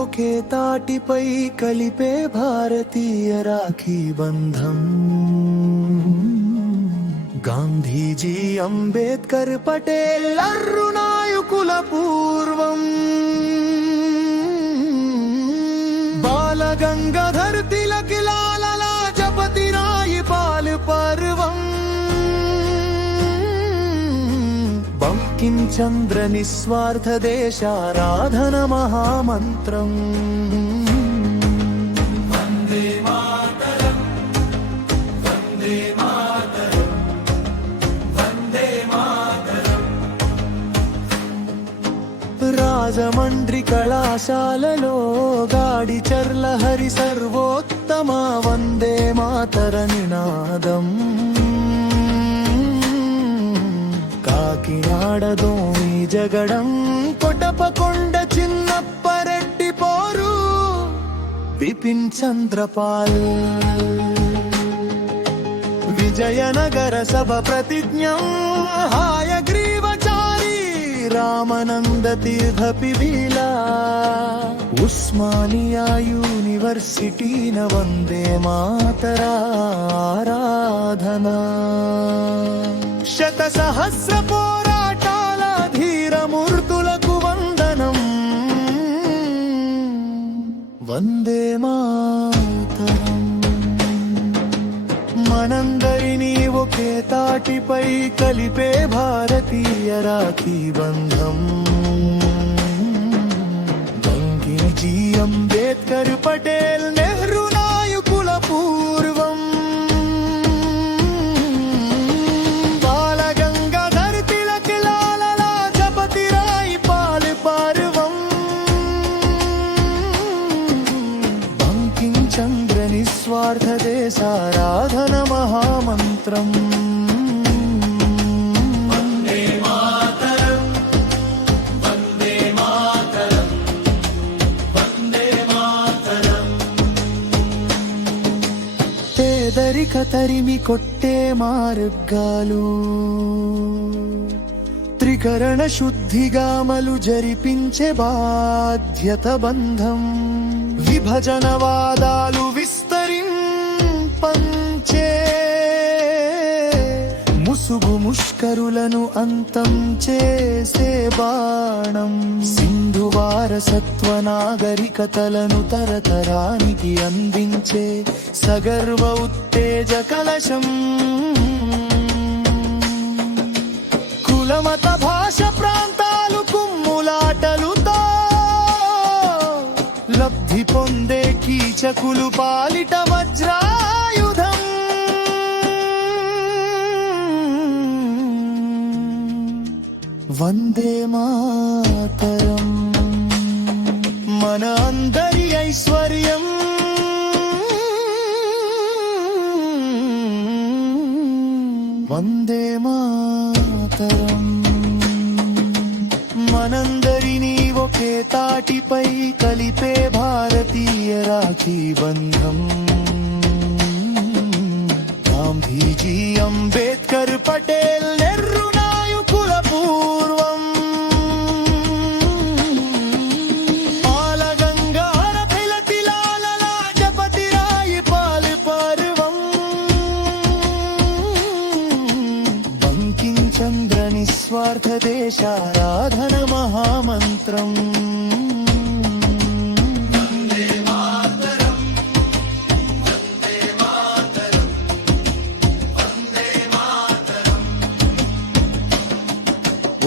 ఒకే తాటిపై కలిపే భారతీయ రాఖీ బంధం. గాంధీజీ, అంబేద్కర్, పటేల్, అర్రు నాయకుల పూర్వం. బాల గంగాధర్ తిలక్, లాలా లజపతి రాయ్, పాల్ పర్వం. బంకిం చంద్ర నిస్వార్థ దేశారాధన మహామంత్రం. వందే మాతరం, వందే మాతరం, వందే మాతరం. రాజమండ్రి కళాశాలలో గాడిచర్ల హరి సర్వోత్తమ వందే మాతర నినాదం. కాకినాడదోని జగడం, కొటపకొండ చిన్నప్పరెడ్డి పోరు, బిపిన్ చంద్రపాల్. విజయనగర సభ ప్రతిజ్ఞం, హాయగ్రీవచారి రామనంద తీర్థ పిబీలా. ఉస్మానియా యూనివర్సిటీన వందే మాతర ఆరాధన. శత సహస్ర పోరాటాల ధీరమూర్తులకు వందనం. వందే మాతరం. మనందరినీ ఒకే తాటిపై కలిపే భారతీయ రాఖీ బంధం. గాంధీజీ, అంబేద్కర్, పటేల్, నెహ్రూ నాయకుల పూర్వం. నిస్వార్థ దేశారాధన మహామంత్రం. వందే మాతరం, వందే మాతరం, వందే మాతరం. పేదరిక తరిమి కొట్టే మార్గాలు, త్రికరణ శుద్ధిగామలు జరిపించే బాధ్యత బంధం. విభజనవాదాలు విస్తరింపంచే, ముసుగు ముష్కరులను అంతం చేసే బాణం. సింధు వారసత్వ నాగరికతలను తరతరానికి అందించే సగర్వ ఉత్తేజ కలశం. కులమత భాష ప్రాంతాలు కుమ్ములాటలుతో లబ్ధి పొందే కీచకులు పాలిట వజ్రాయుధం. వందే మాతరం. మన అందరి ఐశ్వర్యం. వందే మాతరం. మనందరినీ ఒకే తాటిపై కలిపే భారతీయ రాఖీ బంధం. గాంధీజీ, అంబేద్కర్, పటేల్, నెహ్రూ నాయకుల పూర్వం. బాల గంగాధర తిలక్, లాలా లజపతి రాయ్, పాల్ పర్వం. బంకిం చంద్ర నిస్వార్థ దేశారాధన మహామంత్రం.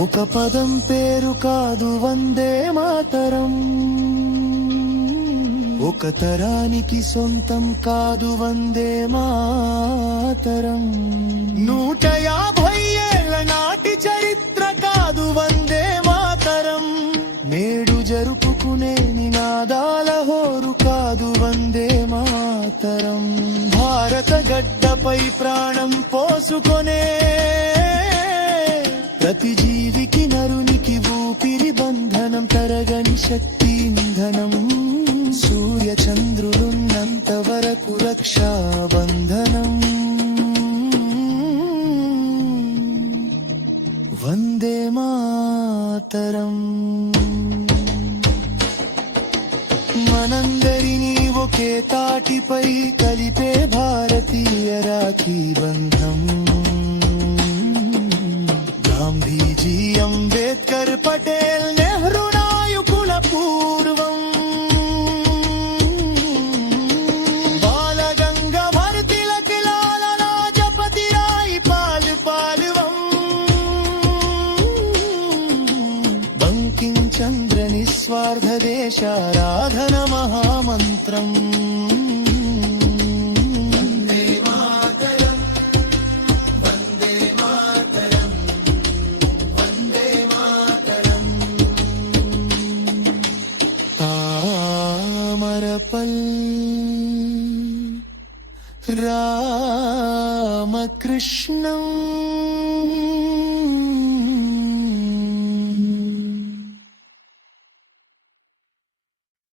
ఒక పదం పేరు కాదు వందే మాతరం. ఒక తరానికి సొంతం కాదు వందే మాతరం. 150 ఏళ్ల నాటి చరిత్ర కాదు వందే మాతరం. నేడు జరుపుకునే నినాదాల హోరు కాదు వందే మాతరం. భారత గడ్డపై ప్రాణం పోసుకొనే ప్రతి జీవికి నరునికి ఊపిరి బంధనం. తరగని శక్తి ఇంధనం. సూర్య చంద్రులున్నంత వరకు రక్షాబంధనం. వందే మాతరం. మనందరినీ ఒకే తాటిపై కలిపే భారతీయ రాఖీ బంధం. గాంధీజీ, అంబేద్కర్, పటేల్, నెహ్రూ నాయకుల పూర్వం. బాలగంగాధర్ తిలక్, లాలా లాజపతి రాయ్, పాల్వం. బంకిం చంద్ర నిస్వార్థ దేశారాధన మహామంత్రం. తామరపల్ రామకృష్ణం